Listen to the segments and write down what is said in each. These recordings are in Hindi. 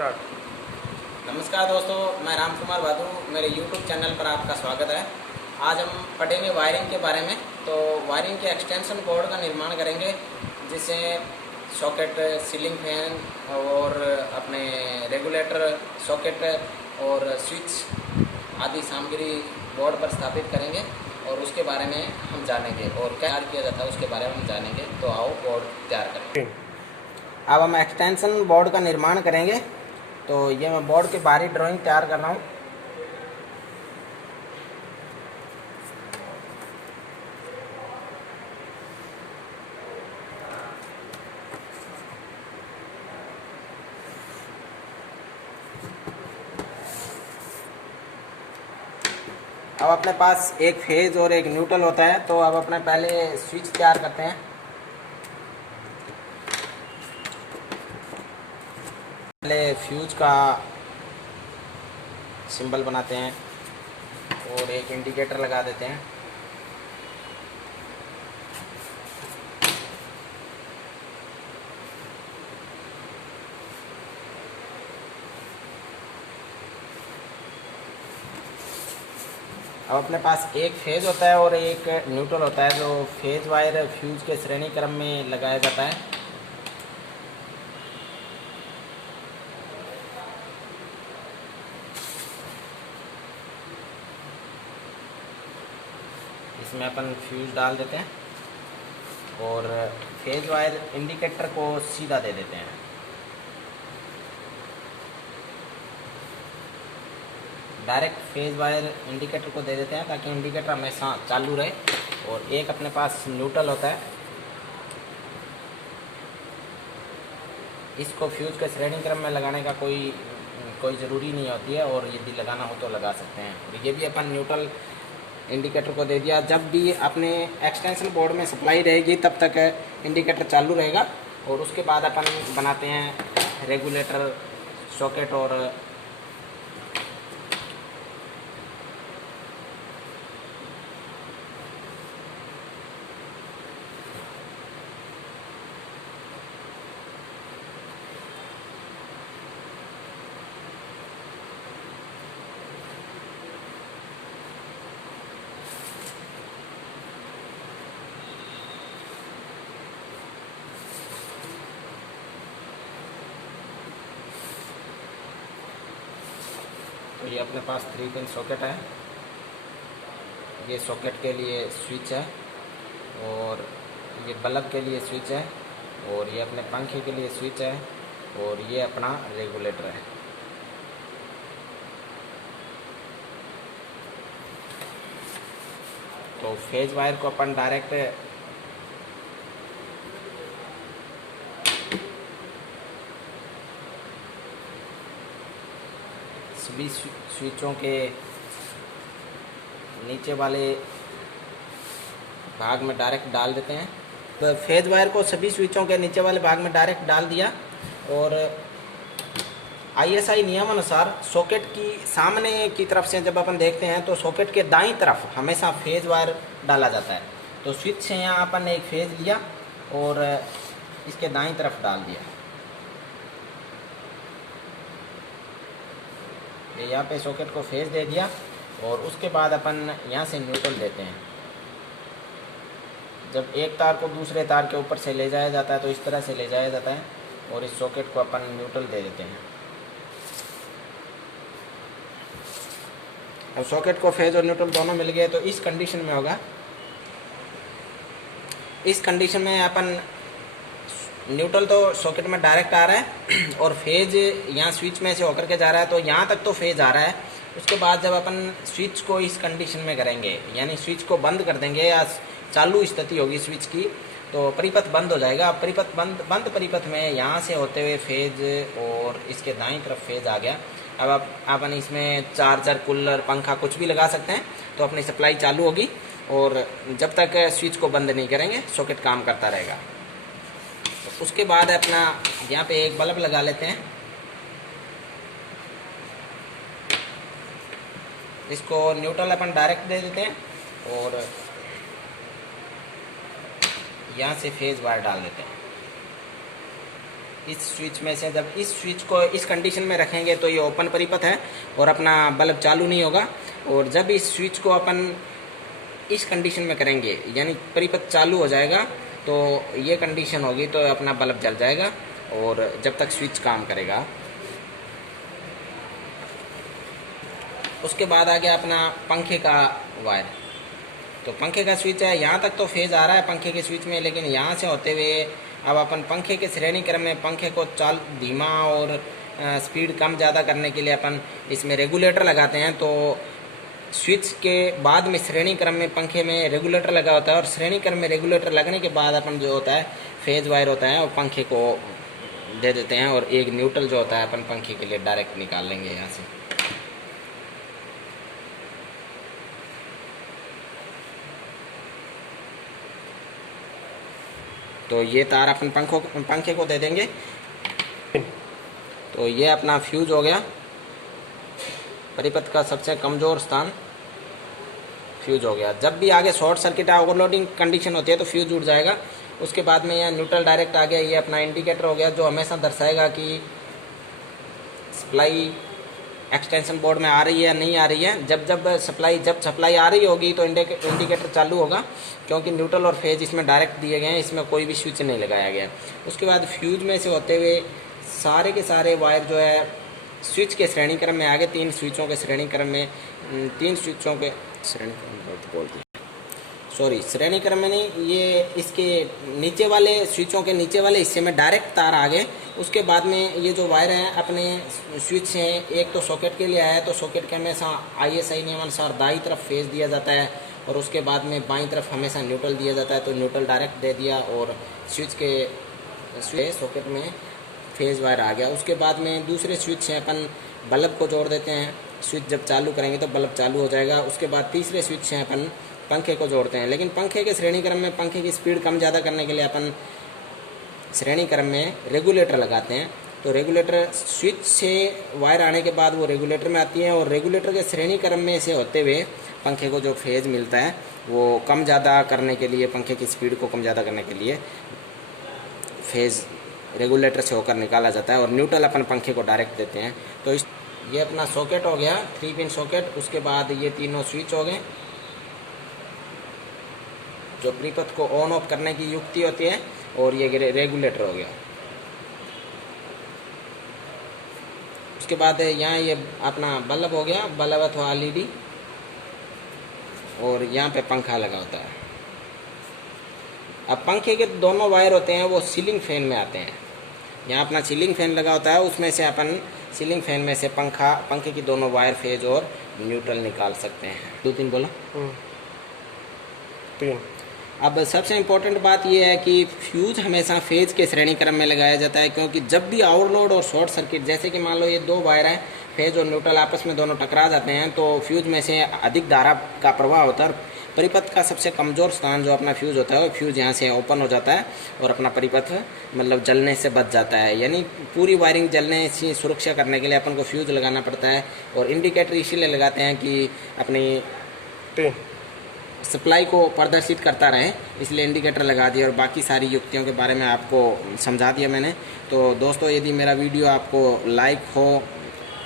स्टार्ट। नमस्कार दोस्तों, मैं राम कुमार बादू, मेरे YouTube चैनल पर आपका स्वागत है। आज हम पढ़ेंगे वायरिंग के बारे में। तो वायरिंग के एक्सटेंशन बोर्ड का निर्माण करेंगे, जिसे सॉकेट, सीलिंग फैन और अपने रेगुलेटर सॉकेट और स्विच आदि सामग्री बोर्ड पर स्थापित करेंगे और उसके बारे में हम जानेंगे और क्या तैयार किया जाता है उसके बारे में हम जानेंगे। तो आओ बोर्ड तैयार करें। अब हम एक्सटेंशन बोर्ड का निर्माण करेंगे। तो ये मैं बोर्ड की बाहरी ड्राइंग तैयार कर रहा हूँ। अब अपने पास एक फेज और एक न्यूट्रल होता है। तो अब अपने पहले स्विच तैयार करते हैं। पहले फ्यूज का सिंबल बनाते हैं और एक इंडिकेटर लगा देते हैं। अब अपने पास एक फेज होता है और एक न्यूट्रल होता है। जो फेज वायर फ्यूज के श्रेणी क्रम में लगाया जाता है। इसमें अपन फ्यूज डाल देते हैं और फेज वायर इंडिकेटर को सीधा दे देते हैं। डायरेक्ट फेज वायर इंडिकेटर को दे देते हैं ताकि इंडिकेटर हमेशा चालू रहे। और एक अपने पास न्यूट्रल होता है, इसको फ्यूज के श्रेणी क्रम में लगाने का कोई ज़रूरी नहीं होती है, और यदि लगाना हो तो लगा सकते हैं। ये भी अपन न्यूट्रल इंडिकेटर को दे दिया। जब भी अपने एक्सटेंशन बोर्ड में सप्लाई रहेगी तब तक इंडिकेटर चालू रहेगा। और उसके बाद अपन बनाते हैं रेगुलेटर सॉकेट और तो ये अपने पास 3 पिन सॉकेट है। ये सॉकेट के लिए स्विच है और ये बल्ब के लिए स्विच है और ये अपने पंखे के लिए स्विच है और ये अपना रेगुलेटर है। तो फेज वायर को अपन डायरेक्ट सभी स्विचों के नीचे वाले भाग में डायरेक्ट डाल देते हैं। तो फेज वायर को सभी स्विचों के नीचे वाले भाग में डायरेक्ट डाल दिया। और ISI नियम अनुसार सॉकेट की सामने की तरफ से जब अपन देखते हैं तो सॉकेट के दाईं तरफ हमेशा फेज वायर डाला जाता है। तो स्विच से यहाँ अपन ने एक फेज लिया और इसके दाईं तरफ डाल दिया। यहाँ पे सॉकेट को फेज दे दिया और उसके बाद अपन यहाँ से न्यूट्रल देते हैं। जब एक तार को दूसरे तार के ऊपर से ले जाया जाता है तो इस तरह से ले जाया जाता है और इस सॉकेट को अपन न्यूट्रल दे देते हैं। और सॉकेट को फेज और न्यूट्रल दोनों मिल गए तो इस कंडीशन में होगा। इस कंडीशन में अपन न्यूट्रल तो सॉकेट में डायरेक्ट आ रहा है और फेज यहाँ स्विच में से होकर के जा रहा है। तो यहाँ तक तो फेज आ रहा है। उसके बाद जब अपन स्विच को इस कंडीशन में करेंगे, यानी स्विच को बंद कर देंगे या चालू स्थिति होगी स्विच की, तो परिपथ बंद हो जाएगा। परिपथ बंद परिपथ में यहाँ से होते हुए फेज और इसके दाईं तरफ फेज आ गया। अब अपन इसमें चार्जर, कूलर, पंखा कुछ भी लगा सकते हैं। तो अपनी सप्लाई चालू होगी और जब तक स्विच को बंद नहीं करेंगे सॉकेट काम करता रहेगा। तो उसके बाद अपना यहाँ पे एक बल्ब लगा लेते हैं। इसको न्यूट्रल अपन डायरेक्ट दे देते हैं और यहाँ से फेज वायर डाल देते हैं। इस स्विच में से जब इस स्विच को इस कंडीशन में रखेंगे तो ये ओपन परिपथ है और अपना बल्ब चालू नहीं होगा। और जब इस स्विच को अपन इस कंडीशन में करेंगे यानी परिपथ चालू हो जाएगा तो ये कंडीशन होगी तो अपना बल्ब जल जाएगा और जब तक स्विच काम करेगा। उसके बाद आ गया अपना पंखे का वायर। तो पंखे का स्विच है, यहाँ तक तो फेज आ रहा है पंखे के स्विच में, लेकिन यहाँ से होते हुए अब अपन पंखे के श्रेणी क्रम में पंखे को चाल धीमा और स्पीड कम ज़्यादा करने के लिए अपन इसमें रेगुलेटर लगाते हैं। तो स्विच के बाद में श्रेणी क्रम में पंखे में रेगुलेटर लगा होता है और श्रेणी क्रम में रेगुलेटर लगने के बाद अपन जो होता है फेज वायर होता है और पंखे को दे देते हैं और एक न्यूट्रल जो होता है अपन पंखे के लिए डायरेक्ट निकाल लेंगे यहाँ से। तो ये तार अपन पंखे को दे देंगे। तो ये अपना फ्यूज हो गया, परिपथ का सबसे कमज़ोर स्थान फ्यूज हो गया। जब भी आगे शॉर्ट सर्किट ओवरलोडिंग कंडीशन होती है तो फ्यूज उड़ जाएगा। उसके बाद में यह न्यूट्रल डायरेक्ट आ गया। ये अपना इंडिकेटर हो गया जो हमेशा दर्शाएगा कि सप्लाई एक्सटेंशन बोर्ड में आ रही है या नहीं आ रही है। जब सप्लाई आ रही होगी तो इंडिकेटर चालू होगा, क्योंकि न्यूट्रल और फेज इसमें डायरेक्ट दिए गए हैं, इसमें कोई भी स्विच नहीं लगाया गया। उसके बाद फ्यूज में से होते हुए सारे के सारे वायर जो है स्विच के श्रेणी क्रम में आ गए। 3 स्विचों के श्रेणी क्रम में 3 स्विचों के श्रेणी क्रम में नहीं, ये इसके नीचे वाले स्विचों के नीचे वाले हिस्से में डायरेक्ट तार आ गए। उसके बाद में ये जो वायर हैं अपने स्विच हैं, एक तो सॉकेट के लिए आया है तो सॉकेट के हमेशा ISI नियमानुसार दाईं तरफ फेज दिया जाता है और उसके बाद में बाईं तरफ हमेशा न्यूट्रल दिया जाता है। तो न्यूट्रल डायरेक्ट दे दिया और स्विच के सॉकेट में फेज वायर आ गया। उसके बाद में दूसरे स्विच हैं अपन बल्ब को जोड़ देते हैं। स्विच जब चालू करेंगे तो बल्ब चालू हो जाएगा। उसके बाद तीसरे स्विच हैं अपन पंखे को जोड़ते हैं, लेकिन पंखे के श्रेणी क्रम में पंखे की स्पीड कम ज़्यादा करने के लिए अपन श्रेणी क्रम में रेगुलेटर लगाते हैं। तो रेगुलेटर स्विच से वायर आने के बाद वो रेगुलेटर में आती है और रेगुलेटर के श्रेणी क्रम में से होते हुए पंखे को जो फेज मिलता है वो कम ज़्यादा करने के लिए, पंखे की स्पीड को कम ज़्यादा करने के लिए फेज रेगुलेटर से होकर निकाला जाता है और न्यूट्रल अपन पंखे को डायरेक्ट देते हैं। तो ये अपना सॉकेट हो गया, 3 पिन सॉकेट। उसके बाद ये तीनों स्विच हो गए जो परिपथ को ऑन ऑफ करने की युक्ति होती है, और ये रेगुलेटर हो गया। उसके बाद यहाँ ये अपना बल्ब हो गया, बल्ब अथवा LED, और यहाँ पे पंखा लगा होता है। अब पंखे के दोनों वायर होते हैं वो सीलिंग फैन में आते हैं। यहाँ अपना सीलिंग फैन लगा होता है, उसमें से अपन सीलिंग फैन में से पंखे की दोनों वायर फेज और न्यूट्रल निकाल सकते हैं। 2-3 बोला 3। अब सबसे इम्पोर्टेंट बात यह है कि फ्यूज हमेशा फेज के श्रेणी क्रम में लगाया जाता है, क्योंकि जब भी ओवरलोड और शॉर्ट सर्किट, जैसे कि मान लो ये 2 वायर हैं, फेज और न्यूट्रल आपस में दोनों टकरा जाते हैं तो फ्यूज में से अधिक धारा का प्रवाह होता है। परिपथ का सबसे कमज़ोर स्थान जो अपना फ्यूज होता है वो फ्यूज यहाँ से ओपन हो जाता है और अपना परिपथ मतलब जलने से बच जाता है। यानी पूरी वायरिंग जलने से सुरक्षा करने के लिए अपन को फ्यूज लगाना पड़ता है। और इंडिकेटर इसीलिए लगाते हैं कि अपनी सप्लाई को प्रदर्शित करता रहे, इसलिए इंडिकेटर लगा दिया और बाकी सारी युक्तियों के बारे में आपको समझा दिया मैंने। तो दोस्तों, यदि मेरा वीडियो आपको लाइक हो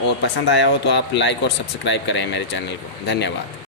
और पसंद आया हो तो आप लाइक और सब्सक्राइब करें मेरे चैनल को। धन्यवाद।